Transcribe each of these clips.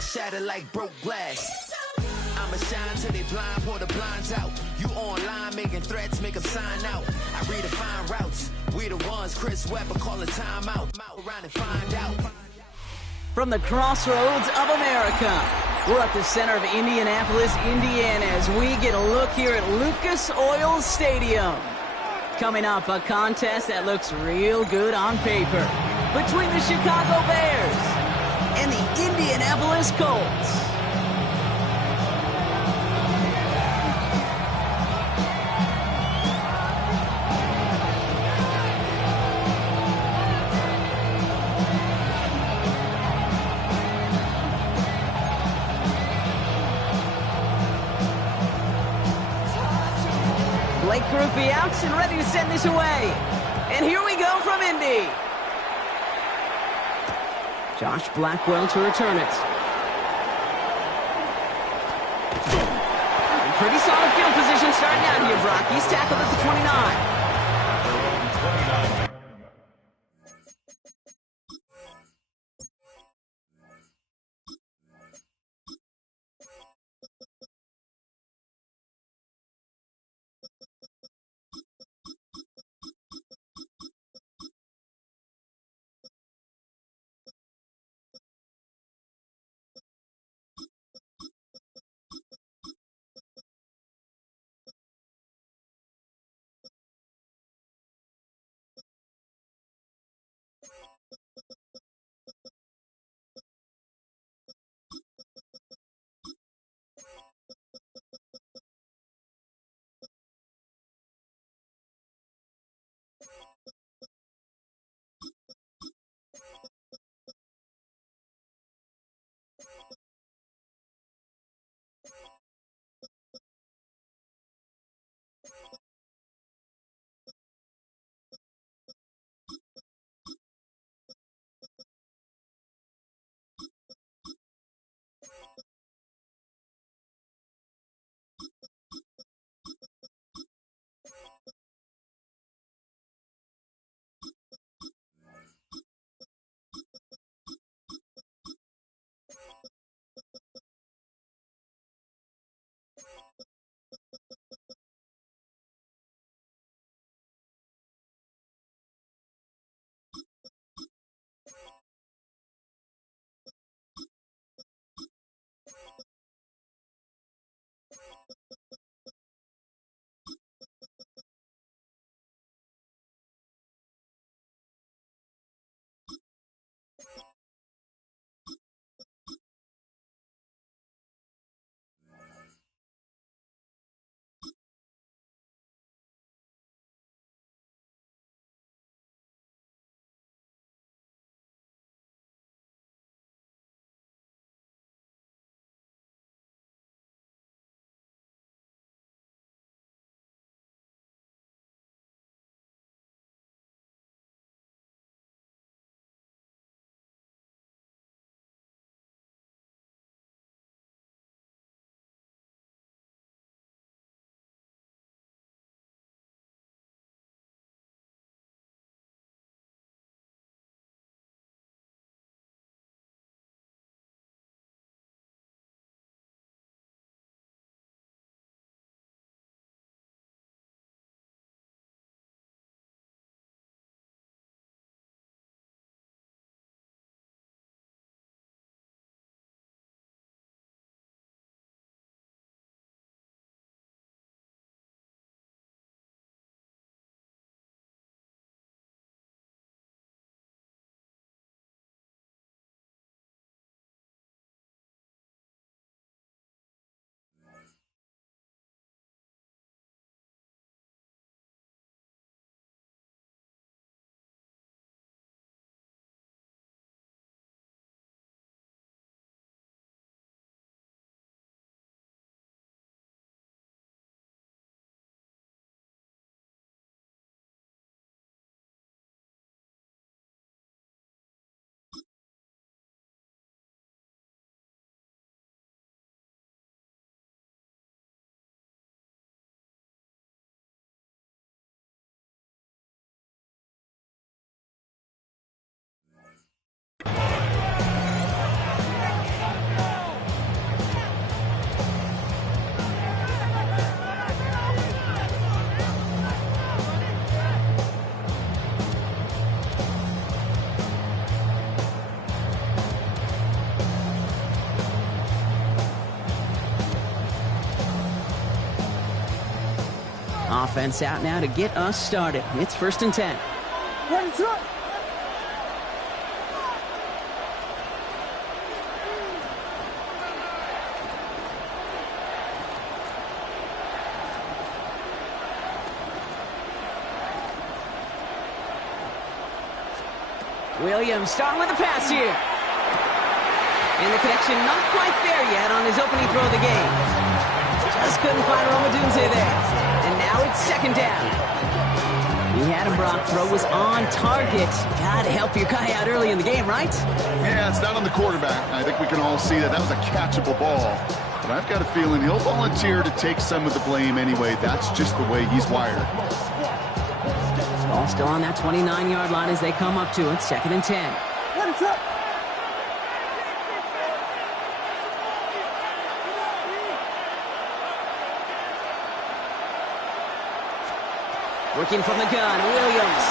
shattered like broke glass. I'ma shine till they blind, pour the blinds out. You online making threats, make them sign out. I redefine routes. We the ones Chris Webber call a timeout. Around and find out. From the crossroads of America, we're at the center of Indianapolis, Indiana, as we get a look here at Lucas Oil Stadium. Coming up, a contest that looks real good on paper between the Chicago Bears and the Indianapolis Colts. Blake Groupie out and ready to send this away. And here we go from Indy. Josh Blackwell to return it. Pretty solid field position starting out here, Brock. He's tackled at the 29. Offense out now to get us started. It's 1st and 10. Williams starting with a pass here. And the connection not quite there yet on his opening throw of the game. Just couldn't find Romadunze there. And now it's 2nd down. You had him, Brock. Throw was on target. Got to help your guy out early in the game, right? Yeah, it's not on the quarterback. I think we can all see that. That was a catchable ball. But I've got a feeling he'll volunteer to take some of the blame anyway. That's just the way he's wired. Ball still on that 29-yard line as they come up to it. 2nd and 10. Working from the gun, Williams.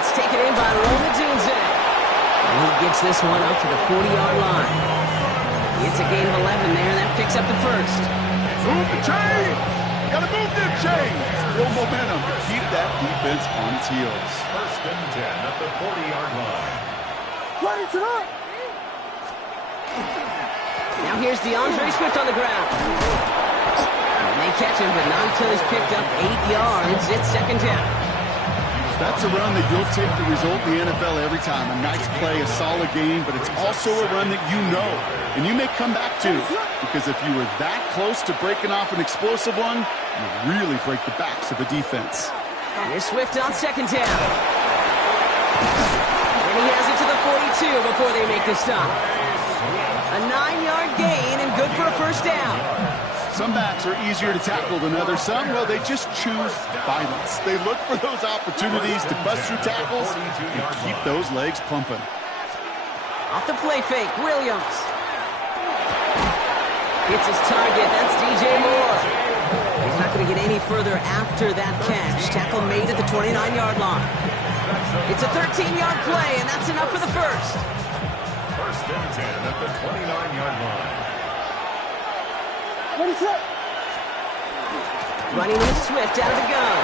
It's taken in by Romadunze. And he gets this one up to the 40-yard line. It's a gain of 11 there, and that picks up the first. Move the chains! Gotta move them chains! Build momentum. Keep that defense on its heels. 1st and 10 at the 40-yard line. Now here's DeAndre Swift on the ground. And they catch him, but not until he's picked up 8 yards. It's 2nd down. That's a run that you'll take the result in the NFL every time. A nice play, a solid game, but it's also a run that you know. And you may come back to, because if you were that close to breaking off an explosive one, you really break the backs of the defense. Here's Swift on 2nd down. And he has it to the 42 before they make the stop. A 9-yard gain and good for a 1st down. Some backs are easier to tackle than others. Some, well, they just choose violence. They look for those opportunities to bust through tackles and keep those legs pumping. Off the play fake, Williams. Hits his target, that's DJ Moore. He's not going to get any further after that catch. Tackle made at the 29-yard line. It's a 13-yard play, and that's enough for the first. 1st and 10 at the 29-yard line. Running with Swift out of the gun.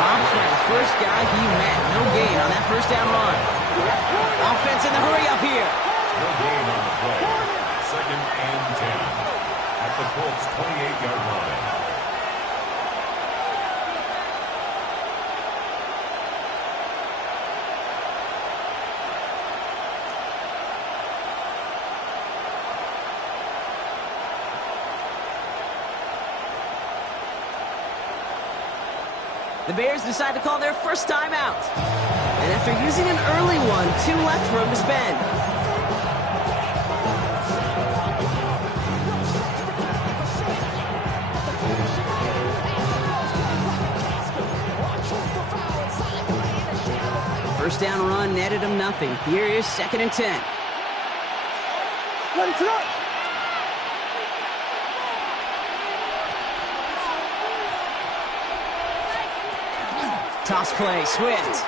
Robs for the first guy he met. No gain on that 1st down run. Offense in the hurry up here. No gain on the play. 2nd and 10 at the Colts 28-yard line. The Bears decide to call their first timeout. And after using an early one, 2 left for him to spend. First down run netted him nothing. Here is 2nd and 10. Toss play, Swift.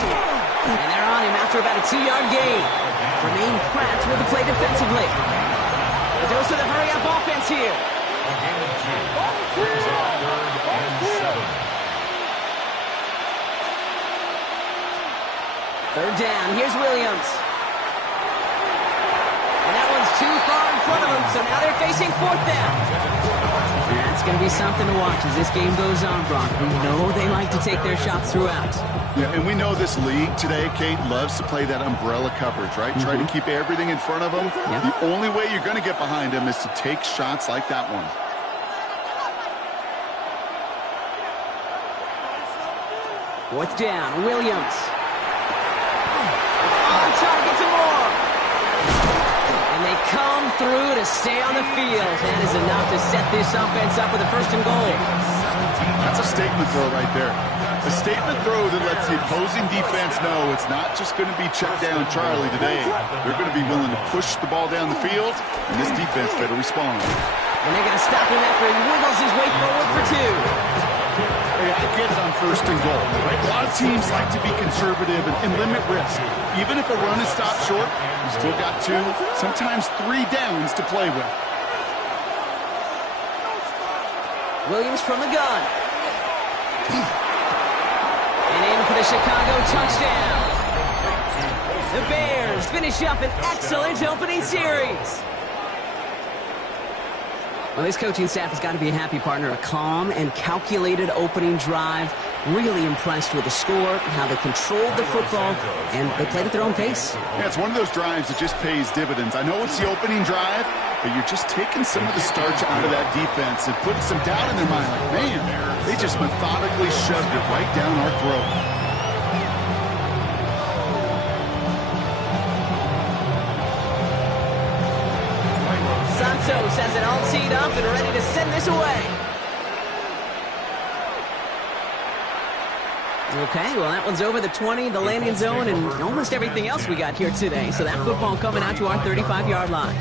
And they're on him after about a 2-yard gain. Remain Pratt with the play defensively. A dose of the hurry-up offense here. A gain of 2. 3rd and 7. 3rd down, here's Williams. And that one's too far in front of him, so now they're facing 4th down. That's going to be something to watch as this game goes on, Brock. We know they like to take their shots throughout. Yeah, and we know this league today, Kate, loves to play that umbrella coverage, right? Try to keep everything in front of them. Yep. The only way you're going to get behind them is to take shots like that one. 4th down, Williams. It's on target to Moore. And they come through to stay on the field. That is enough to set this offense up with a 1st and goal. That's a statement throw right there. A statement throw that lets the opposing defense know it's not just going to be check down Charlie today. They're going to be willing to push the ball down the field, and this defense better respond. And they're going to stop him after he wiggles his way forward for 2. Hey, I get it on 1st and goal. Right? A lot of teams like to be conservative and limit risk. Even if a run is stopped short, you still got 2, sometimes 3 downs to play with. Williams from the gun. And in for the Chicago touchdown. The Bears finish up an excellent opening series. Well, this coaching staff has got to be a happy partner. A calm and calculated opening drive. Really impressed with the score, how they controlled the football, and they played at their own pace. Yeah, it's one of those drives that just pays dividends. I know it's the opening drive, but you're just taking some of the starch out of that defense and putting some doubt in their mind. Like, man, they just methodically shoved it right down our throat. Santos has it all teed up and ready to send this away. Okay, well, that one's over the 20, the landing zone, and almost everything else we got here today. So that football coming out to our 35-yard line.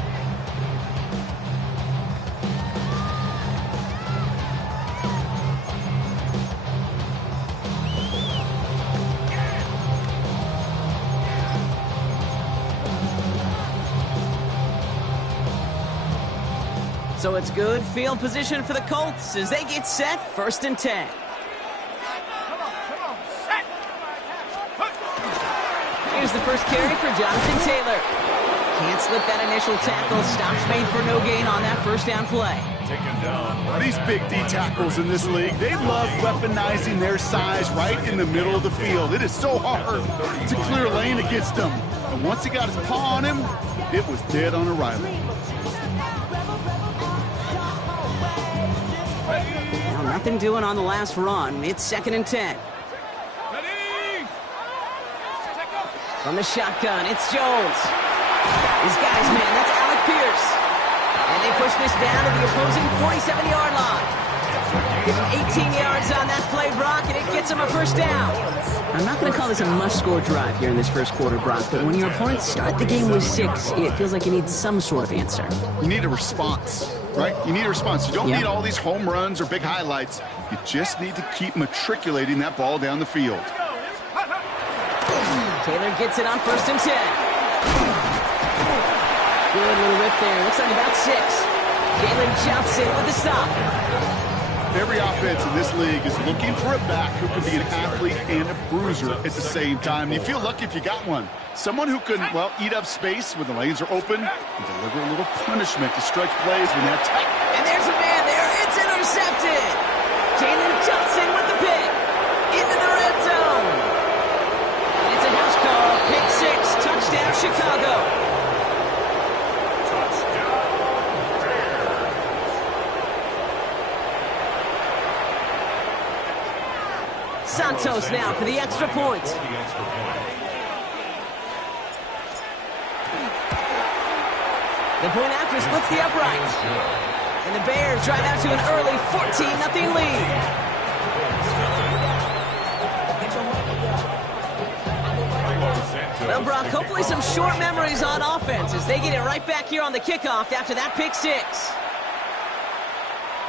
So it's good field position for the Colts as they get set, 1st and 10. Here's the first carry for Jonathan Taylor. Can't slip that initial tackle. Stops made for no gain on that first down play. These big D tackles in this league, they love weaponizing their size right in the middle of the field. It is so hard to clear lane against them. And once he got his paw on him, it was dead on arrival. Well, nothing doing on the last run. It's 2nd and 10. From the shotgun, it's Jones. These guys, man, that's Alec Pierce. And they push this down to the opposing 47-yard line. Give him 18 yards on that play, Brock, and it gets him a first down. I'm not going to call this a must-score drive here in this first quarter, Brock, but when your opponents start the game with 6, it feels like you need some sort of answer. You need a response, right? You need a response. You don't need all these home runs or big highlights. You just need to keep matriculating that ball down the field. Taylor gets it on 1st and 10. Good little rip there. Looks like about 6. Jalen Johnson with the stop. Every offense in this league is looking for a back who can be an athlete and a bruiser at the same time. You feel lucky if you got one. Someone who can, well, eat up space when the lanes are open and deliver a little punishment to stretch plays when they're tight. And there's a man there. It's intercepted. Jalen Johnson with the pick. Into the red zone. And it's a house call. Pick 6. Touchdown, Chicago. Santos now for the extra point. The point after splits the upright. And the Bears drive out to an early 14-0 lead. Well, Brock, hopefully some short memories on offense as they get it right back here on the kickoff after that pick 6.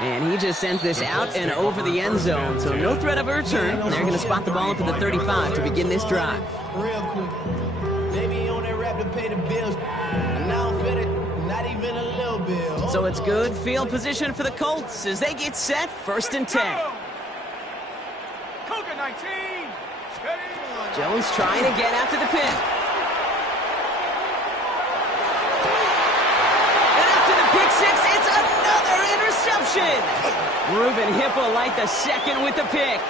And he just sends this out and over the end zone, so no threat of a return. They're going to spot the ball up at the 35 to begin this drive. Real quick. Maybe on that rap to pay the bills. And now I'm fed it, not even a little bit. So it's good field position for the Colts as they get set, 1st and 10. Coca 19. Jones trying to get after the pick. And after the pick 6, it's another interception. Ruben Hippolyte the second with the pick.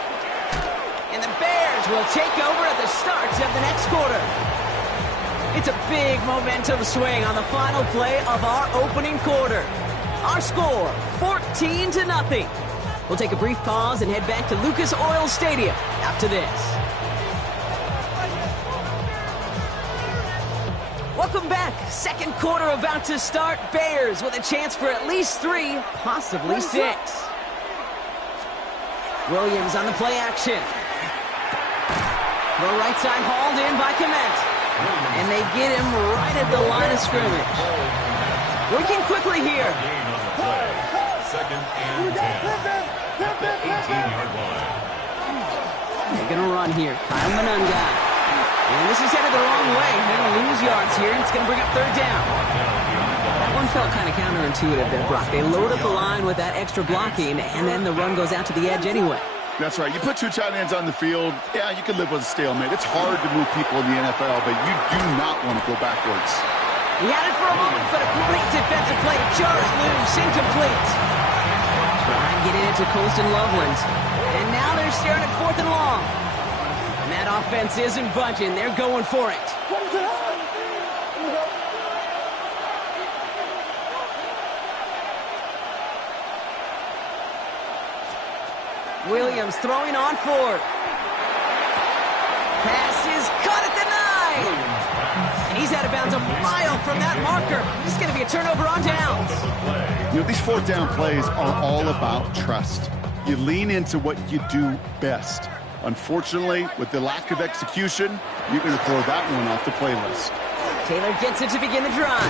And the Bears will take over at the start of the next quarter. It's a big momentum swing on the final play of our opening quarter. Our score, 14-0. We'll take a brief pause and head back to Lucas Oil Stadium after this. Welcome back. Second quarter about to start. Bears with a chance for at least 3, possibly 6. Williams on the play action. The right side hauled in by Komet. And they get him right at the line of scrimmage. Working quickly here. 2nd and 10. At the 18-yard line. They're going to run here. Kyle Manunga. And this is headed the wrong way. They're going to lose yards here, and it's going to bring up 3rd down. That one felt kind of counterintuitive there, Brock. They load up the line with that extra blocking, and then the run goes out to the edge anyway. That's right. You put two tight ends on the field, yeah, you can live with a stalemate. It's hard to move people in the NFL, but you do not want to go backwards. He had it for a moment, but a great defensive play to jar it loose, incomplete. Try and get it into Colston Loveland. And now they're staring at 4th and long. And that offense isn't budging. They're going for it. Williams throwing on 4th. Pass is caught at the 9. And he's out of bounds a mile from that marker. This is going to be a turnover on downs. You know, these 4th down plays are all about trust. You lean into what you do best. Unfortunately, with the lack of execution, you're going to throw that one off the playlist. Taylor gets it to begin the drive.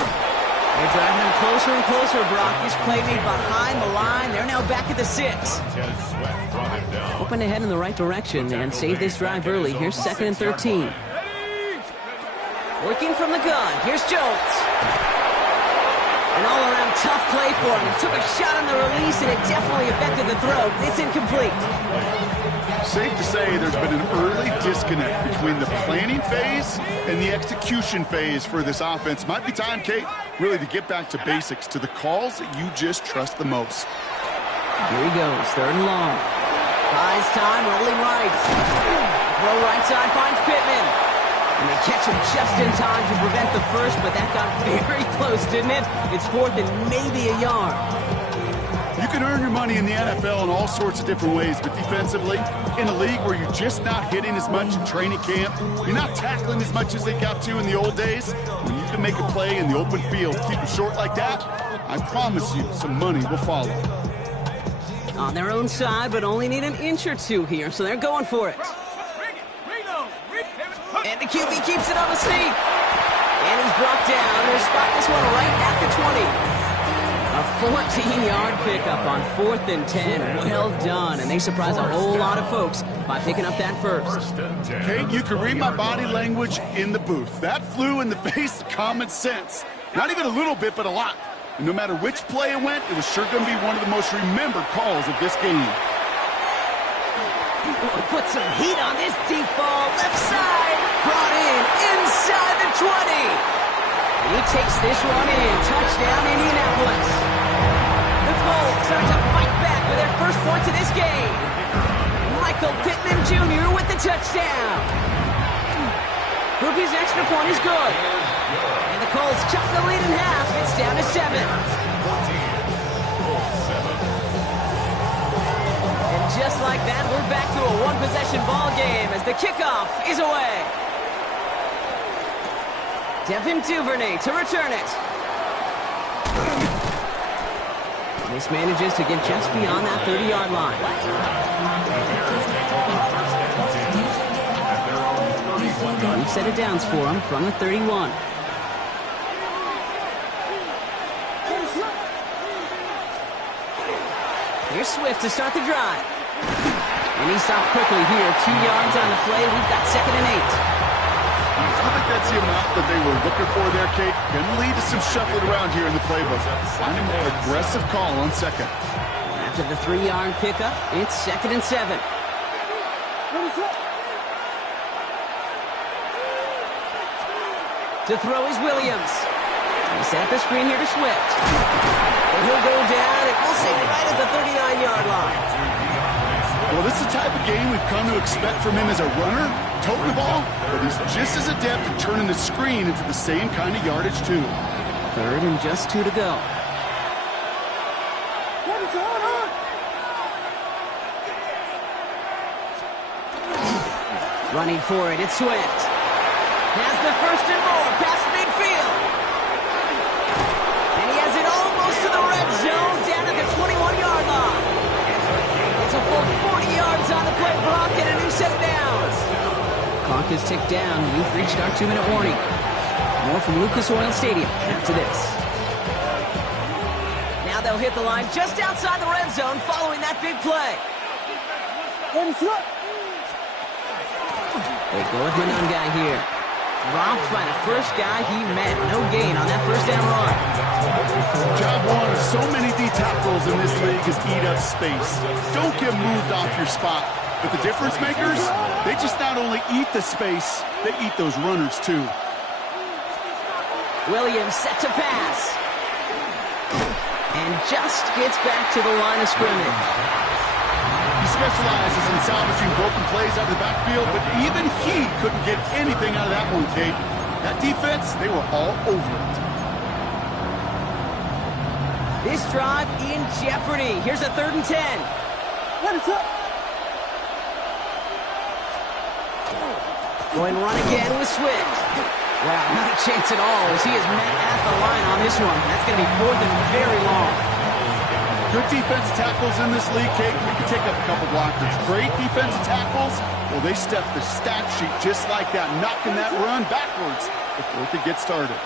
They're driving him closer and closer, Brock. This play made behind the line. They're now back at the 6. Hoping to head in the right direction and save this drive early. Here's 2nd and 13. Working from the gun. Here's Jones. An all-around tough play for him. He took a shot on the release, and it definitely affected the throw. It's incomplete. Safe to say there's been an early disconnect between the planning phase and the execution phase for this offense. Might be time, Kate, really to get back to basics, to the calls that you just trust the most. Here he goes, 3rd and long. Buys time, rolling right. Throw right side, finds Pittman. And they catch him just in time to prevent the first, but that got very close, didn't it? It's 4th and maybe a yard. You can earn your money in the NFL in all sorts of different ways, but defensively, in a league where you're just not hitting as much in training camp, you're not tackling as much as they got to in the old days, when you can make a play in the open field, keep it short like that, I promise you some money will follow. On their own side, but only need an inch or two here, so they're going for it. And the QB keeps it on the sneak. And he's brought down. They'll spot this one right at the 20. A 14-yard pickup on 4th and 10. Well done. And they surprise a whole lot of folks by picking up that first. Kate, you can read my body language in the booth. That flew in the face of common sense. Not even a little bit, but a lot. And no matter which play it went, it was sure going to be one of the most remembered calls of this game. Put some heat on this deep ball. Left side. Brought in inside the 20. He takes this one in. Touchdown, Indianapolis. The Colts start to fight back with their first points of this game. Michael Pittman Jr. with the touchdown. Ruby's extra point is good. And the Colts chop the lead in half. It's down to 7. And just like that, we're back to a one-possession ball game as the kickoff is away. Devin Duvernay to return it. This manages to get just beyond that 30-yard line. We've set it downs for him from the 31. Here's Swift to start the drive. And he stopped quickly here. 2 yards on the play. We've got 2nd and 8. I think that's the amount that they were looking for there, Kate. Going to lead to some shuffling around here in the playbook. Find a more aggressive call on 2nd. After the 3-yard pickup, it's 2nd and 7. To throw is Williams. He set the screen here to Swift. And he'll go down, and we'll say right at the 39-yard line. Well, this is the type of game we've come to expect from him as a runner, toting the ball, but he's just as adept at turning the screen into the same kind of yardage, too. 3rd and just 2 to go. Running for it, it's Swift. Has the 1st and more, past midfield. And he has it almost to the red zone, down at the 21-yard line. It's a full 40 yards on the play block and a new set of downs. Clock is ticked down. We've reached our 2-minute warning. More from Lucas Oil Stadium after this. Now they'll hit the line just outside the red zone following that big play. They go with Manungai here. Dropped by the first guy he met. No gain on that 1st down run. Job one of so many D-tackles tackles in this league is eat up space. Don't get moved off your spot. But the difference makers, they just not only eat the space, they eat those runners too. Williams set to pass. And just gets back to the line of scrimmage. He specializes in salvaging broken plays out of the backfield, but even he couldn't get anything out of that one, Kate. That defense, they were all over it. This drive in jeopardy. Here's a 3rd and 10. Going run again with Swift. Wow, not a chance at all as he is met at the line on this one. That's going to be 4th and very long. Good defensive tackles in this league, Kate. We can take up a couple blockers. Great defensive tackles, well, they step the stat sheet just like that, knocking that run backwards before it could get started.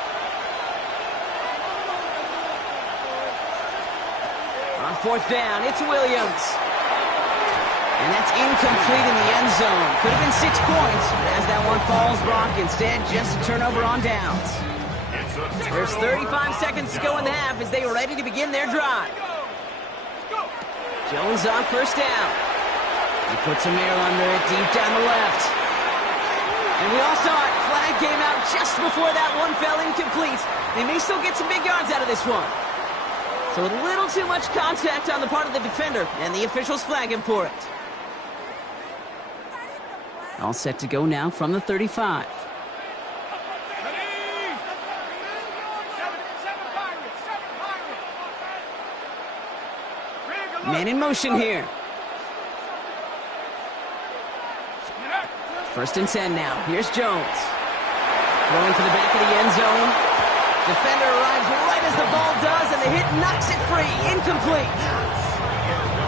On 4th down, it's Williams. And that's incomplete in the end zone. Could have been 6 points, but as that one falls, Brock, instead just a turnover on downs. There's 35 seconds to go in the half as they are ready to begin their drive. Jones on 1st down. He puts a mirror under it deep down the left. And we all saw it. Flag came out just before that one fell incomplete. They may still get some big yards out of this one. So a little too much contact on the part of the defender, and the officials flag him for it. All set to go now from the 35. Man in motion here. 1st and 10 now. Here's Jones. Throwing to the back of the end zone. Defender arrives right as the ball does, and the hit knocks it free. Incomplete.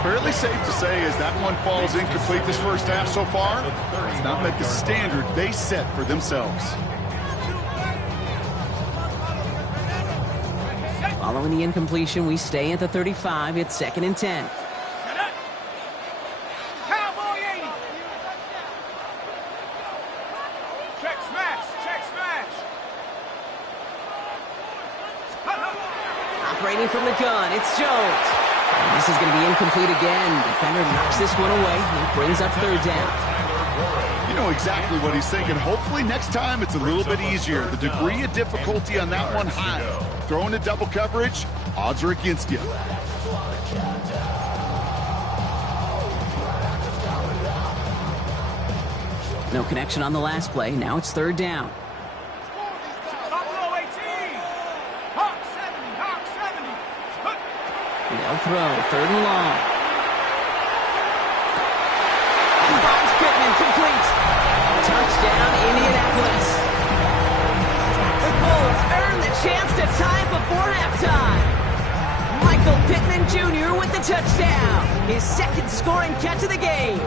Fairly safe to say as that one falls incomplete this first half so far, it's not met the standard they set for themselves. Following the incompletion, we stay at the 35. It's 2nd and 10. Check smash! Check smash! Operating from the gun, it's Jones. And this is going to be incomplete again. Defender knocks this one away and brings up 3rd down. You know exactly what he's thinking. Hopefully next time it's a little bit easier. The degree of difficulty on that one high. Throwing to double coverage, odds are against you. No connection on the last play. Now it's 3rd down. They'll throw. 3rd and long. Finds Pittman, complete. Touchdown, Indianapolis. The Colts earn the chance to tie it before halftime. Michael Pittman Jr. with the touchdown. His 2nd scoring catch of the game.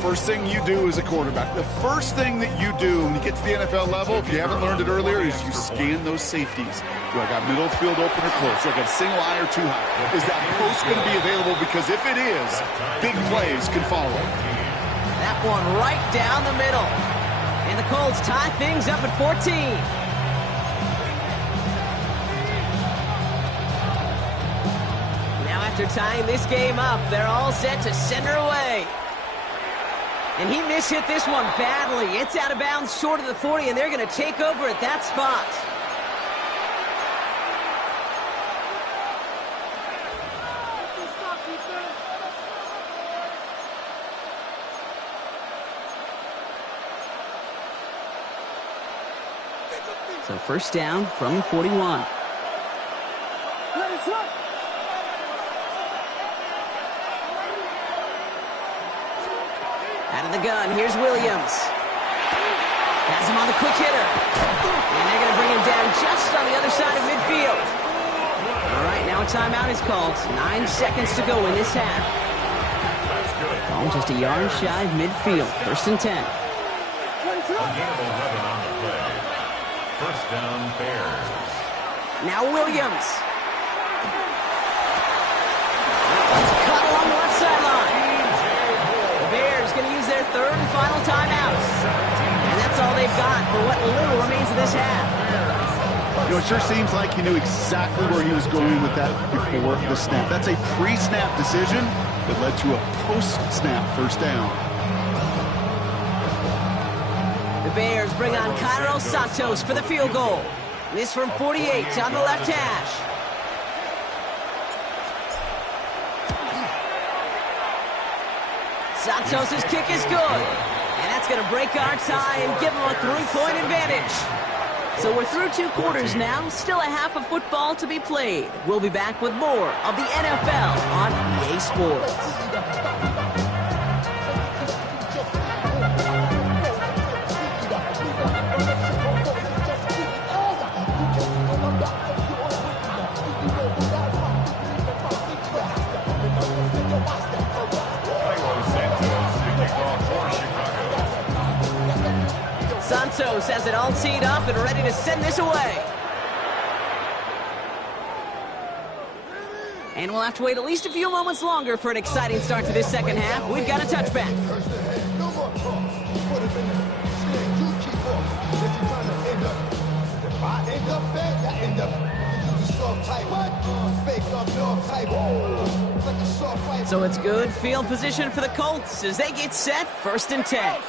First thing you do as a quarterback, the first thing that you do when you get to the NFL level, if you haven't learned it earlier, is you scan those safeties. Do I got middle field open or close? Do I got a single eye or too high? Is that post going to be available? Because if it is, big plays can follow. That one right down the middle. And the Colts tie things up at 14. Now after tying this game up, they're all set to send her away. And he mishit this one badly. It's out of bounds short of the 40, and they're going to take over at that spot. So 1st down from the 41. Out of the gun, here's Williams. Has him on the quick hitter. And they're going to bring him down just on the other side of midfield. All right, now a timeout is called. 9 seconds to go in this half. Ball just a yard shy of midfield. 1st and 10. First down, Bears. Now Williams. Let's cut along the left sideline. The Bears going to use their 3rd and final timeout. And that's all they've got for what little remains of this half. You know, it sure seems like he knew exactly where he was going with that before the snap. That's a pre-snap decision that led to a post-snap first down. The Bears bring on Cairo Santos for the field goal. This from 48 on the left hash. Santos' kick is good. And that's going to break our tie and give them a 3-point advantage. So we're through 2 quarters now. Still a half of football to be played. We'll be back with more of the NFL on EA Sports. Santos has it all teed up and ready to send this away. And we'll have to wait at least a few moments longer for an exciting start to this second half. We've got a touchback. So it's good field position for the Colts as they get set, 1st and 10.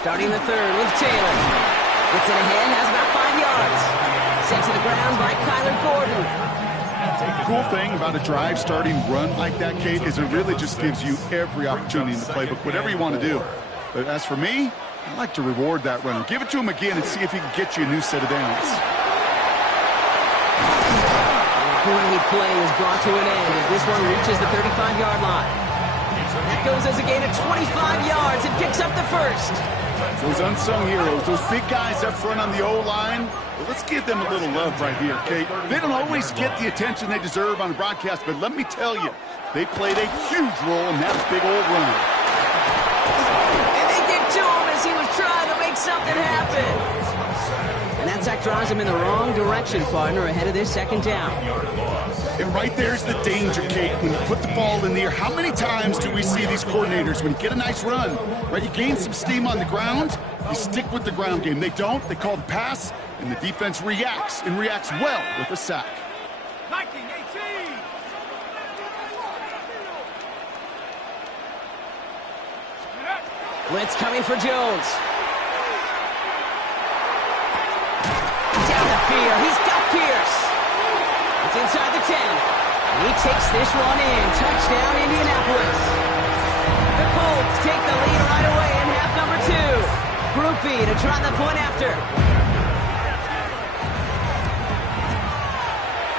Starting the third with Taylor. Gets it ahead, has about 5 yards. Sent to the ground by Kyler Gordon. The cool thing about a drive starting run like that, Kate, is it really just gives you every opportunity in the playbook, whatever you want to do. But as for me, I like to reward that runner. Give it to him again and see if he can get you a new set of downs. Great play is brought to an end as this one reaches the 35-yard line. That goes as a gain of 25 yards and picks up the first. Those unsung heroes, those big guys up front on the O-line, well, let's give them a little love right here, Kate. They don't always get the attention they deserve on the broadcast, but let me tell you, they played a huge role in that big old run. And they get to him as he was trying to make something happen. And that sack drives him in the wrong direction, partner, ahead of this second down. And right there's the danger, Kate. When you put the ball in the air, how many times do we see these coordinators, when you get a nice run, right, you gain some steam on the ground, you stick with the ground game. They don't. They call the pass, and the defense reacts, and reacts well with a sack. 19-18. Blitz coming for Jones. Down the field. He's got Pierce. It's inside the 10. And he takes this one in. Touchdown, Indianapolis. The Colts take the lead right away in half number 2. Group B to try the point after.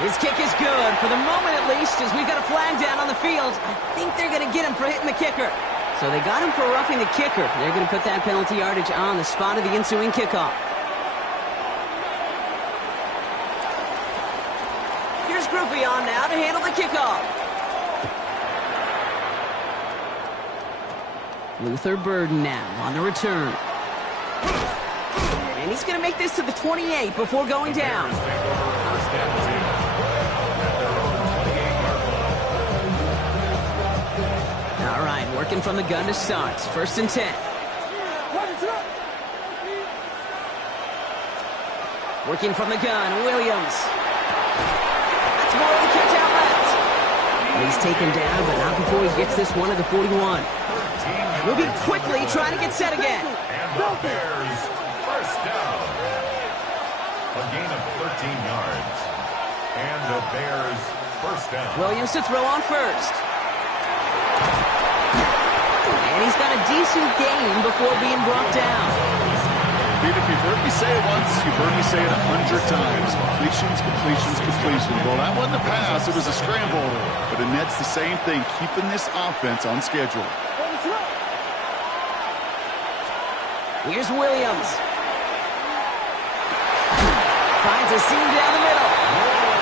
His kick is good, for the moment at least, as we've got a flag down on the field. I think they're going to get him for hitting the kicker. So they got him for roughing the kicker. They're going to put that penalty yardage on the spot of the ensuing kickoff. Here's Groupie on now to handle the kickoff. Luther Burden now on the return. And he's going to make this to the 28 before going down. All right, working from the gun to start. 1st and 10. Working from the gun, Williams. That's more of the catch out left. And he's taken down, but not before he gets this one at the 41. Moving quickly, trying to get set again. And the Bears, first down. A gain of 13 yards. And the Bears, first down. Williams to throw on first. And he's got a decent gain before being brought down. Pete, if you've heard me say it once, you've heard me say it 100 times. Completions, completions, completions. Well, that wasn't a pass. It was a scramble. But it nets the same thing, keeping this offense on schedule. Here's Williams. Finds a seam down the middle.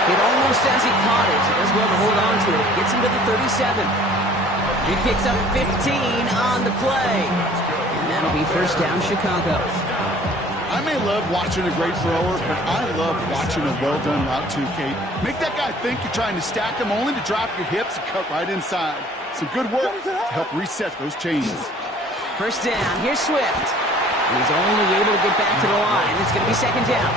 It almost as he caught it. Does well to hold on to it. Gets him to the 37. He picks up 15 on the play. And that'll be first down, Chicago. I may love watching a great thrower, but I love watching a well-done route too, Kate. Make that guy think you're trying to stack him, only to drop your hips and cut right inside. Some good work to help reset those chains. First down. Here's Swift. And he's only able to get back to the line. It's going to be second down.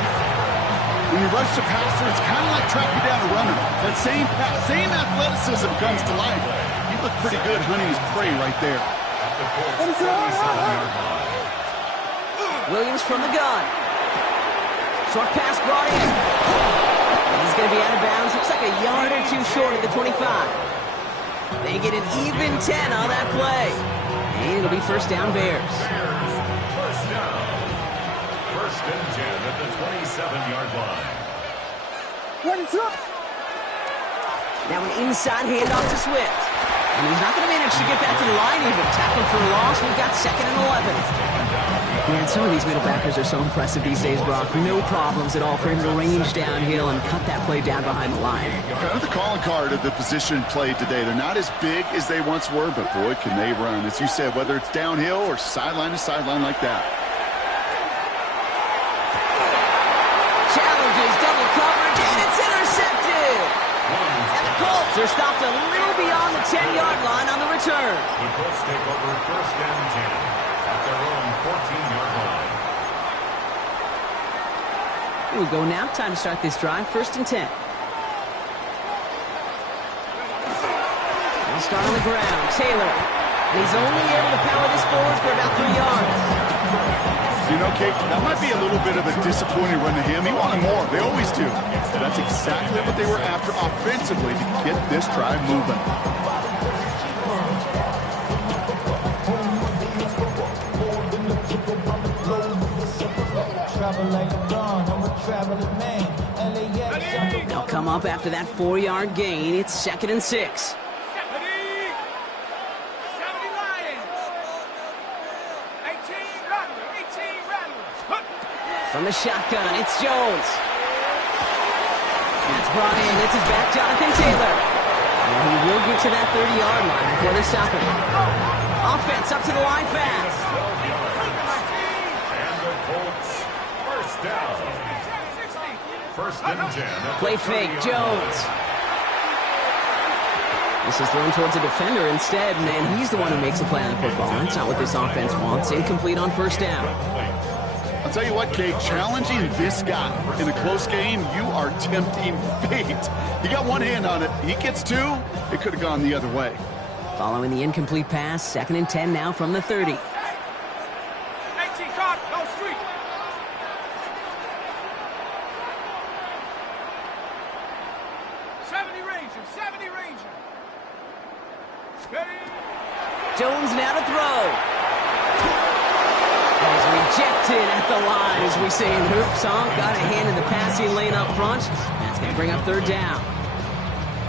When you rush the passer, it's kind of like tracking down a runner. That same athleticism comes to life. He looked pretty good hunting his prey right there. Williams from the gun. Short pass brought in. And he's going to be out of bounds. Looks like a yard or two short of the 25. They get an even 10 on that play. And it'll be first down Bears. First down. First and 10 at the 27-yard line. Now an inside handoff to Swift. And he's not going to manage to get back to the line even. Tackle for a loss. We've got second and 11. Man, some of these middle backers are so impressive these days, Brock. No problems at all for him to range downhill and cut that play down behind the line. Kind of the calling card of the position played today. They're not as big as they once were, but boy, can they run. As you said, whether it's downhill or sideline to sideline like that. Challenges, double coverage, and it's intercepted. And the Colts are stopped a little beyond the 10-yard line on the return. The Colts take over first and 10 at their own 14-yard line. Here we go now. Time to start this drive. First and 10. They'll start on the ground. Taylor. And he's only able to power this forward for about 3 yards. You know, Kate, that might be a little bit of a disappointing run to him. He wanted more. They always do. That's exactly what they were after offensively to get this drive moving. They'll come up after that 4-yard gain. It's second and 6. From the shotgun, it's Jones. That's brought in. It's his back, Jonathan Taylor. And he will get to that 30-yard line before they stop him. Offense up to the line fast. And the Colts first down. First and 10. Play fake, Jones. This is thrown towards a defender instead, and he's the one who makes a play on the football. That's not what this offense wants. Incomplete on first down. I'll tell you what, Kate, challenging this guy in a close game, you are tempting fate. He got one hand on it. He gets two. It could have gone the other way. Following the incomplete pass, second and 10 now from the 30. 18 card, no street. Jones now to throw. Rejected at the line, as we say in hoop song. Got a hand in the passing lane up front. That's going to bring up third down.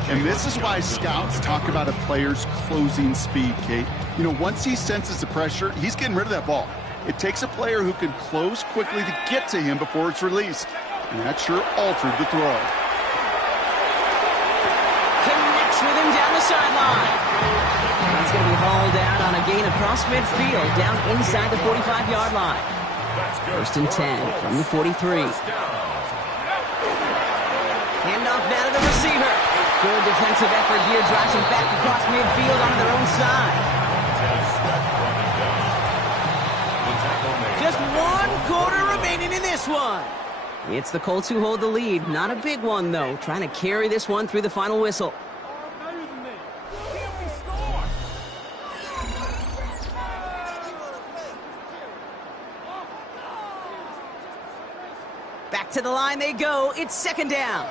And this is why scouts talk about a player's closing speed, Kate. You know, once he senses the pressure, he's getting rid of that ball. It takes a player who can close quickly to get to him before it's released. And that sure altered the throw. Connects with him down the sideline. He's going to be hauled out on a gain across midfield, down inside the 45-yard line. First and 10 from the 43. Handoff now to the receiver. Good defensive effort here, drives him back across midfield onto their own side. Just 1 quarter remaining in this one. It's the Colts who hold the lead. Not a big one, though. Trying to carry this one through the final whistle. Back to the line they go. It's second down.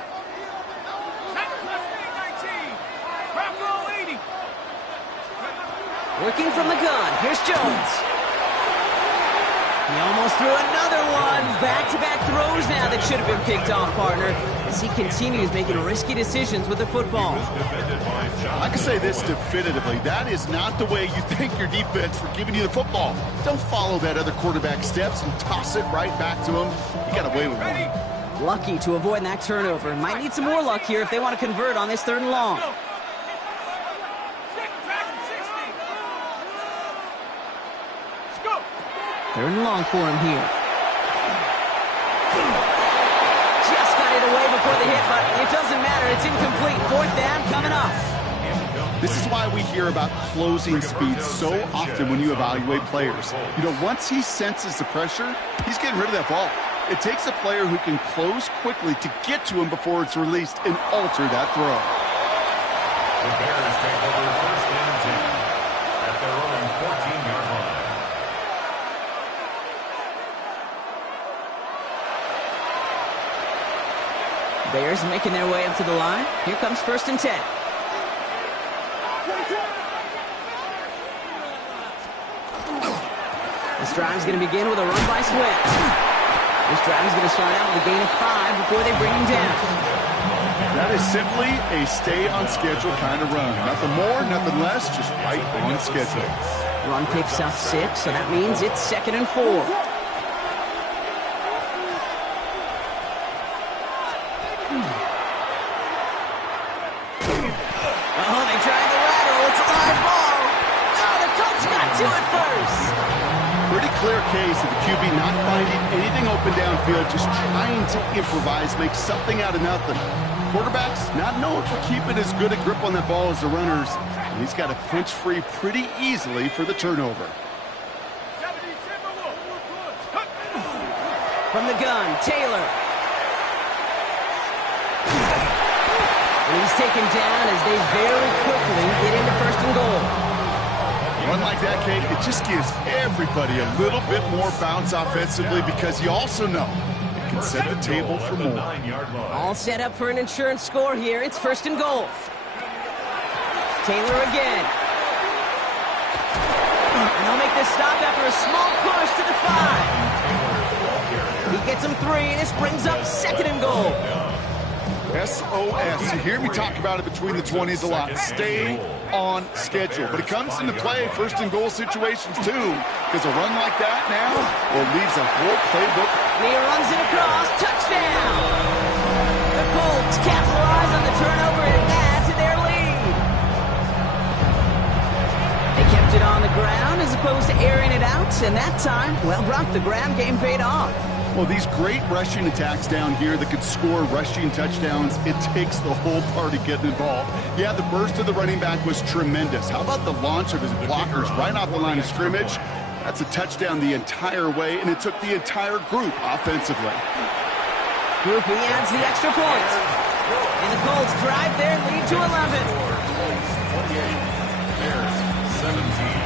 Working from the gun. Here's Jones. He almost threw another one. Back-to-back throws now that should have been picked off, partner, as he continues making risky decisions with the football. I can say this definitively. That is not the way you thank your defense for giving you the football. Don't follow that other quarterback steps and toss it right back to him. You got away with one. Lucky to avoid that turnover. Might need some more luck here if they want to convert on this 3rd and long. Third and long for him here. Just got it away before the hit, but it doesn't matter. It's incomplete. 4th down coming up. This is why we hear about closing speed so often when you evaluate players. You know, once he senses the pressure, he's getting rid of that ball. It takes a player who can close quickly to get to him before it's released and alter that throw. The Bears take over first and 10 at their own 14-yard line. Bears making their way up to the line. Here comes first and 10. This drive is going to begin with a run by Swift. This drive is going to start out with a gain of 5 before they bring him down. That is simply a stay-on-schedule kind of run. Nothing more, nothing less, just right on schedule. Run picks up 6, so that means it's 2nd and 4. Oh, they tried the lateral. It's a live ball. Oh, the coach got to it first. Pretty clear case of the QB not finding anything open downfield, just trying to improvise, make something out of nothing. Quarterbacks not known for keeping as good a grip on that ball as the runners, and he's got to punch free pretty easily for the turnover. From the gun, Taylor. And he's taken down as they very quickly get into 1st and goal. One like that, Kate, it just gives everybody a little bit more bounce offensively because you also know it can set the table for more. All set up for an insurance score here. It's 1st and goal. Taylor again. And they'll make this stop after a small push to the 5. He gets him 3, and this brings up 2nd and goal. SOS. You hear me talk about it between the 20s a lot. Stay on schedule. But it comes into play 1st and goal situations too. Because a run like that now, well, leaves a whole playbook. And he runs it across. Touchdown! The Colts capitalize on the turnover and add to their lead. They kept it on the ground as opposed to airing it out. And that time, well, Brock, the ground game paid off. Well, these great rushing attacks down here that could score rushing touchdowns, it takes the whole party getting involved. Yeah, the burst of the running back was tremendous. How about the launch of his blockers right off the line of scrimmage? That's a touchdown the entire way, and it took the entire group offensively. Groupie adds the extra point. And the Colts drive their lead to 11. 28, Bears 17.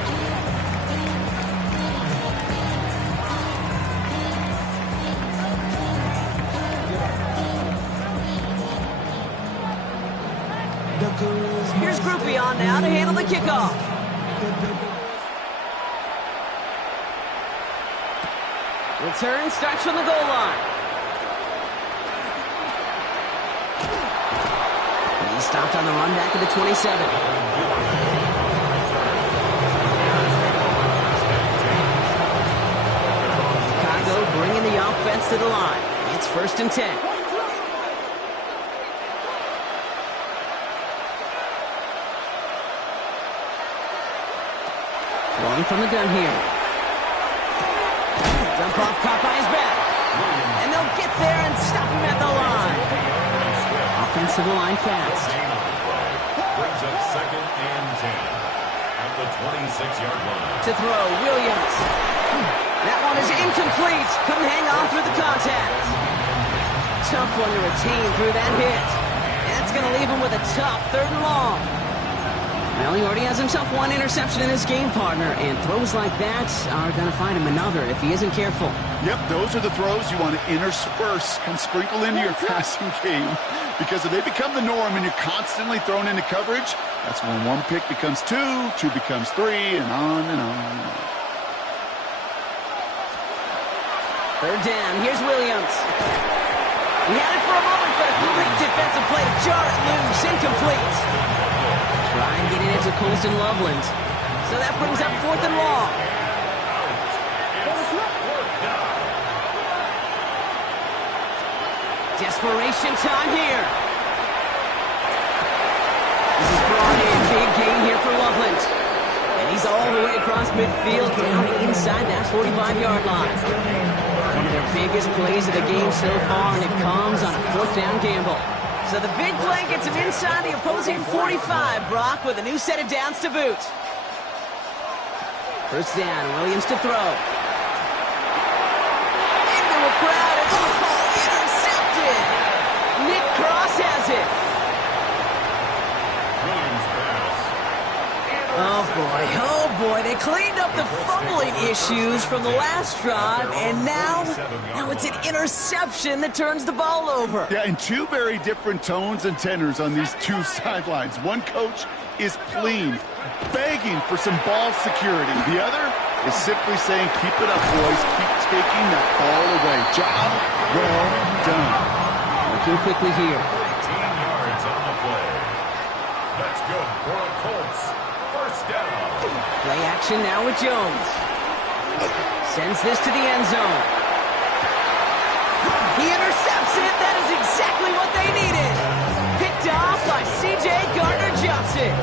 Here's Groupie on now to handle the kickoff. Return starts from the goal line. He stopped on the run back at the 27. Chicago bringing the offense to the line. It's 1st and 10. Throwing from the gun here. Dump off caught by his back. And they'll get there and stop him at the line. Offensive line fast. Brings up 2nd and 10 at the 26-yard line. To throw, Williams. That one is incomplete. Couldn't hang on through the contact. Tough one to retain through that hit. And that's going to leave him with a tough 3rd and long. Well, he already has himself 1 interception in his game, partner, and throws like that are going to find him another if he isn't careful. Yep, those are the throws you want to intersperse and sprinkle into your passing game, because if they become the norm and you're constantly thrown into coverage, that's when 1 pick becomes 2, 2 becomes 3, and on and on and on. 3rd down, here's Williams. He had it for a moment, but a great defensive play to jar it loose, incomplete. Try and get it into Colston Loveland. So that brings up 4th and long. Desperation time here. This is brought in. Big gain here for Loveland. And he's all the way across midfield down inside that 45-yard line. One of their biggest plays of the game so far, and it comes on a 4th down gamble. So the big play gets him inside the opposing 45, Brock, with a new set of downs to boot. First down, Williams to throw. Into a crowd, and intercepted! Nick Cross has it. Oh boy, they cleaned up the fumbling issues from the last drive, and now it's an interception that turns the ball over. Yeah, and two very different tones and tenors on these two sidelines. One coach is pleased, begging for some ball security. The other is simply saying, keep it up, boys, keep taking that ball away. Job well done. Looking quickly here. 13 yards on the play. That's good for the Colts. First down. Play action now with Jones. Sends this to the end zone. He intercepts it. That is exactly what they needed. Picked off by C.J. Gardner-Johnson.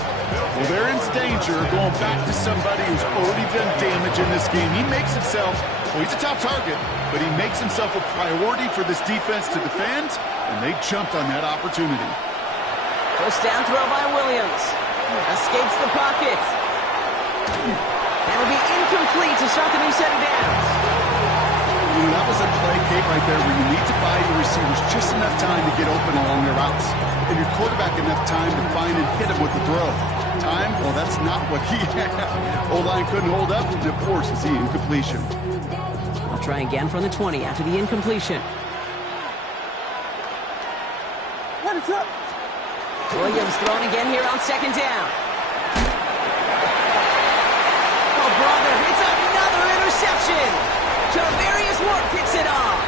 Well, they're in danger going back to somebody who's already done damage in this game. He makes himself, well, he's a top target, but he makes himself a priority for this defense to defend, and they jumped on that opportunity. First down throw by Williams. Escapes the pocket. That'll be incomplete to start the new set of downs. That was a play, Kate, right there where you need to buy your receivers just enough time to get open along their routes. And your quarterback enough time to find and hit him with the throw. Time? Well, that's not what he had. O-line couldn't hold up, and of course, it's the incompletion. I'll try again from the 20 after the incompletion. What is up? Williams thrown again here on second down. Oh, brother, it's another interception. Javarius Ward picks it off.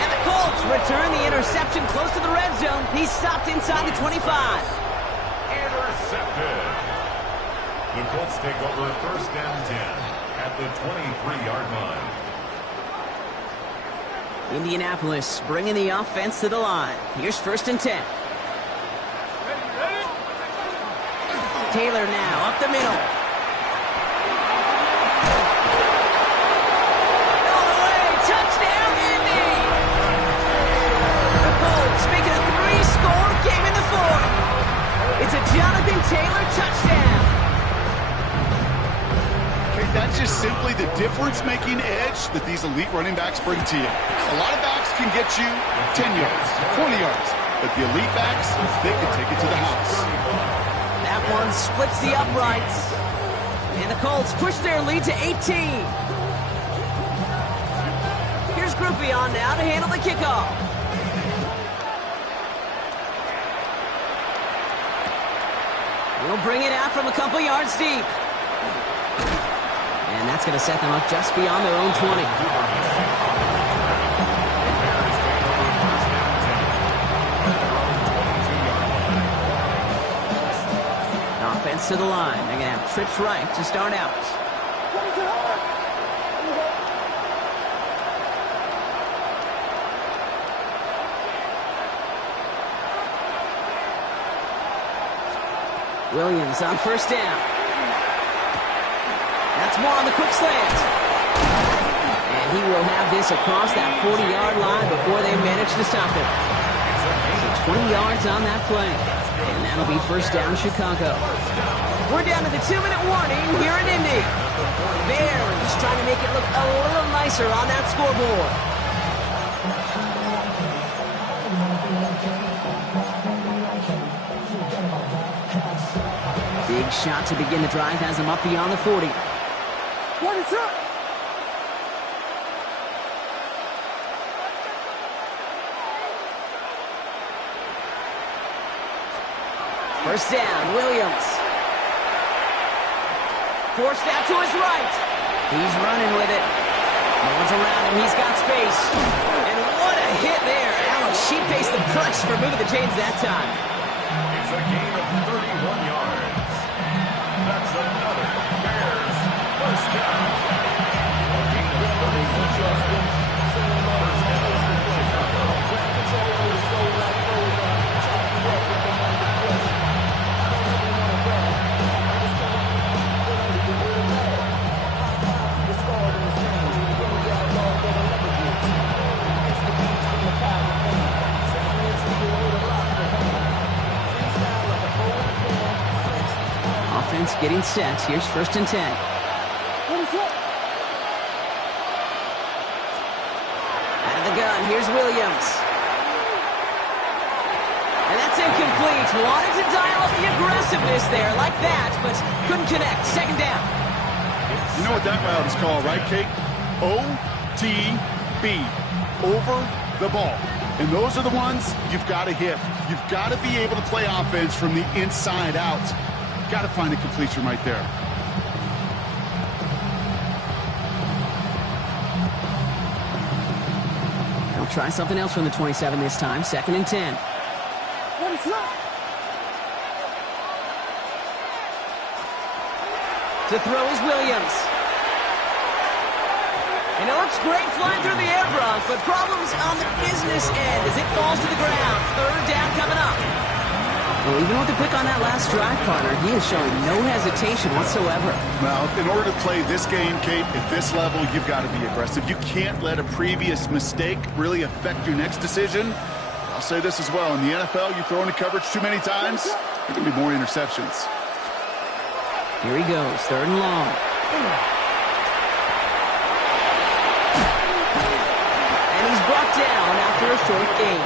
And the Colts return the interception close to the red zone. He's stopped inside the 25. Intercepted. The Colts take over first and 10 at the 23-yard line. Indianapolis bringing the offense to the line. Here's first and 10. Taylor now up the middle. All the way, touchdown Indy! The Colts make it a 3-score game in the fourth. It's a Jonathan Taylor touchdown. Okay, that's just simply the difference-making edge that these elite running backs bring to you. A lot of backs can get you 10 yards, 20 yards, but the elite backs, they can take it to the house. That one splits the uprights. And the Colts push their lead to 18. Here's Groupion now to handle the kickoff. We'll bring it out from a couple yards deep. And that's going to set them up just beyond their own 20. Offense to the line. They're going to have trips right to start out. Williams on first down. That's more on the quick slant. And he will have this across that 40-yard line before they manage to stop it. So 20 yards on that play. And that'll be first down Chicago. We're down to the 2-minute warning here in Indy. Bears trying to make it look a little nicer on that scoreboard. Big shot to begin the drive has him up beyond the 40. What is up? First down, Williams. Forced out to his right. He's running with it. No one's around him. He's got space. And what a hit there. Alex, she faced the press for moving the chains that time. It's a gain of 31 yards. That's another Bears first down. A gain of 31 yards. First down. getting set. Here's 1st and 10. What is up? Out of the gun, here's Williams. And that's incomplete. Wanted to dial up the aggressiveness there like that, but couldn't connect. 2nd down. You know what that route is called, right, Kate? OTB. Over the ball. And those are the ones you've got to hit. You've got to be able to play offense from the inside out. Got to find a completion right there. They'll try something else from the 27 this time. 2nd and 10. What is up? To throw is Williams. And it looks great flying through the air, Bronk, but problems on the business end as it falls to the ground. 3rd down coming up. Well, even with the pick on that last drive, partner, he is showing no hesitation whatsoever. Well, in order to play this game, Kate, at this level, you've got to be aggressive. You can't let a previous mistake really affect your next decision. I'll say this as well. In the NFL, you throw into coverage too many times, there can be more interceptions. Here he goes, 3rd and long. And he's brought down after a short gain.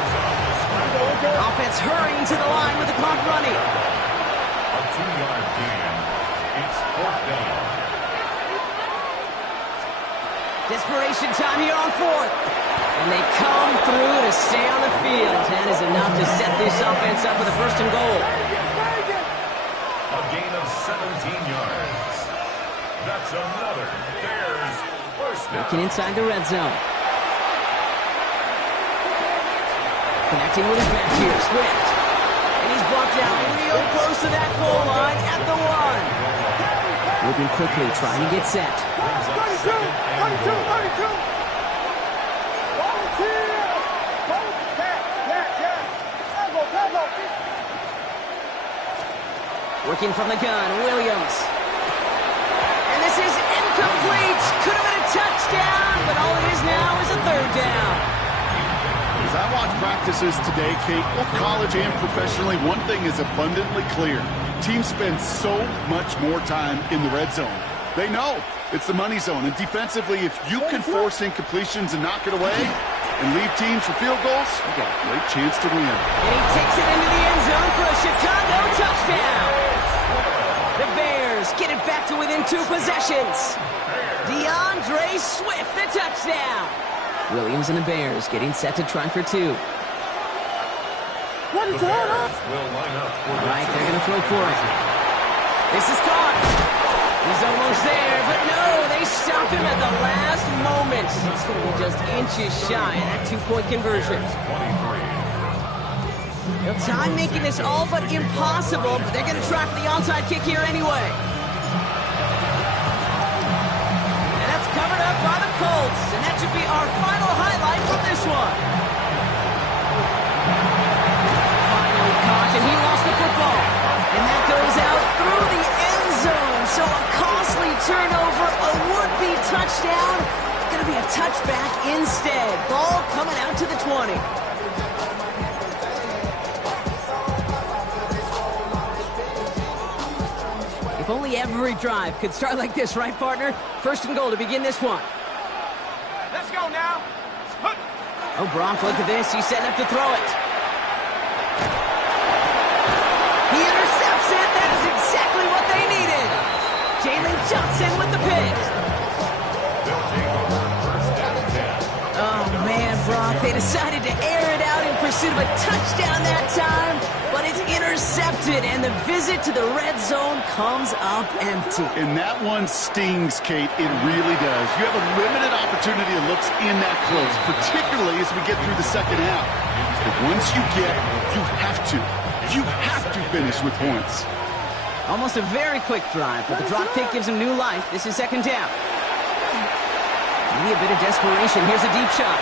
Offense hurrying to the line with the clock running. A 2-yard gain. It's 4th down. Desperation time here on 4th. And they come through to stay on the field. That is enough to set this offense up with a 1st and goal. A gain of 17 yards. That's another Bears 1st down. Looking inside the red zone. Connecting with his back here, Swift. And he's brought down real close to that goal line at the 1. Moving quickly, trying to get set. 32, 32, 32. Volunteer. Tackle. Working from the gun, Williams. And this is incomplete. Could have been a touchdown, but all it is now is a 3rd down. As I watch practices today, Kate, both college and professionally, one thing is abundantly clear. Teams spend so much more time in the red zone. They know it's the money zone. And defensively, if you can force incompletions and knock it away and leave teams for field goals, you got a great chance to win. And he takes it into the end zone for a Chicago touchdown. The Bears get it back to within 2 possessions. DeAndre Swift, the touchdown. Williams and the Bears getting set to try for 2. What is The Bears up? will line up for All right, they're going to throw for it. This is caught. He's almost there, but no, they stop him at the last moment. He's going to be just inches shy of that 2-point conversion. 23. No time making this all but impossible, but they're going to try for the onside kick here anyway. And that's covered up by the Colts, and that should be our final highlight from this one. Finally caught, and he lost the football. And that goes out through the end zone. So a costly turnover, a would-be touchdown. Going to be a touchback instead. Ball coming out to the 20. If only every drive could start like this, right, partner? 1st and goal to begin this one. Let's go now. Oh, Bronk, look at this. He's setting up to throw it. He intercepts it. That is exactly what they needed. Jalen Johnson with the pick. They'll take over 1st and 10. Oh, man, Bronk. They decided to air it out in pursuit of a touchdown that time, but it's intercepted, and the visit to the red zone comes up empty. And that one stings, Kate. It really does. You have a limited opportunity that looks in that close, particularly as we get through the 2nd half. But once you have to finish with points. Almost a very quick drive, but the drop kick gives him new life. This is 2nd down. Maybe a bit of desperation. Here's a deep shot.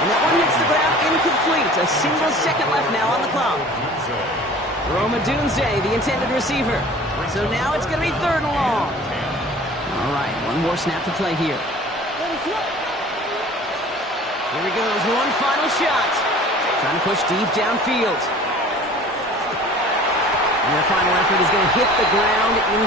And that one hits the ground incomplete. A single second left now on the clock. Rome Odunze, the intended receiver. So now it's going to be 3rd and long. All right, one more snap to play here. Here he goes, one final shot. Trying to push deep downfield. And And their final effort is going to hit the ground in